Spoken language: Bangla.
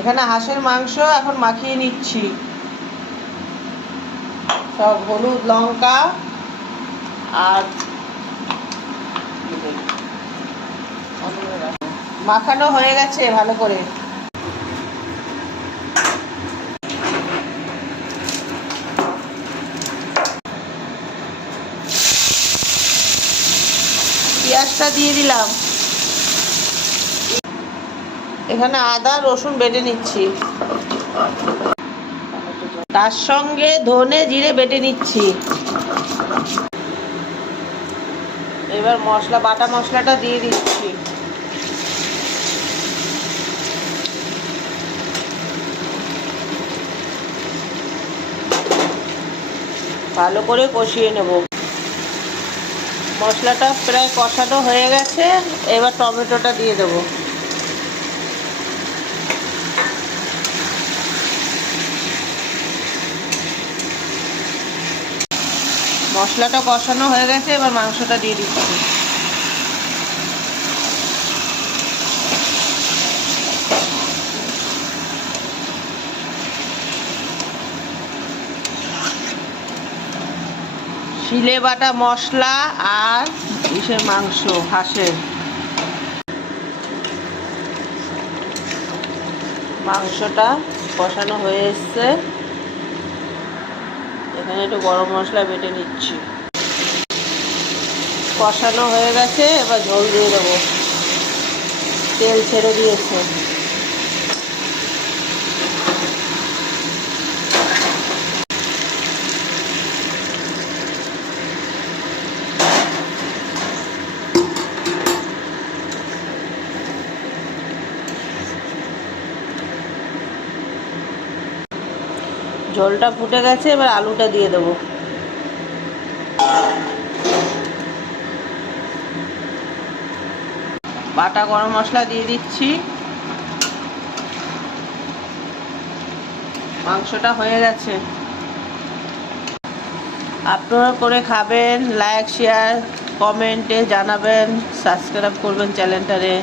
এখানে হাঁসের মাংস এখন মাখিয়ে নিচ্ছি, সব হলুদ লঙ্কা আর মাখানো হয়ে গেছে ভালো করে। পেঁয়াজটা দিয়ে দিলাম, এখানে আদা রসুন বেটে নিচ্ছি, তার সঙ্গে ধনে জিরে বেটে নিচ্ছি। এবার বাটা মশলাটা দিয়ে দিচ্ছি। ভালো করে কষিয়ে নেব। মশলাটা প্রায় কষানো হয়ে গেছে, এবার টমেটোটা দিয়ে দেবো। মশলাটা কষানো হয়ে গেছে, এবার মাংসটা দিয়ে দিচ্ছি। শিলে বাটা মশলা আর ইসের মাংস, হাঁসের মাংসটা কষানো হয়ে এসছে। এখানে একটু গরম মশলা বেটে নিচ্ছি। কষানো হয়ে গেছে, এবার ঝোল দিয়ে দেবো। তেল ছেড়ে দিয়েছে। ঝোলটা ফুটে গেছে, এবার আলুটা দিয়ে দেবো। বাটা গরম মশলা দিয়ে দিচ্ছি। মাংসটা হয়ে গেছে। আপনারা করে খাবেন, লাইক শেয়ার কমেন্টে জানাবেন, সাবস্ক্রাইব করবেন চ্যানেলটারে।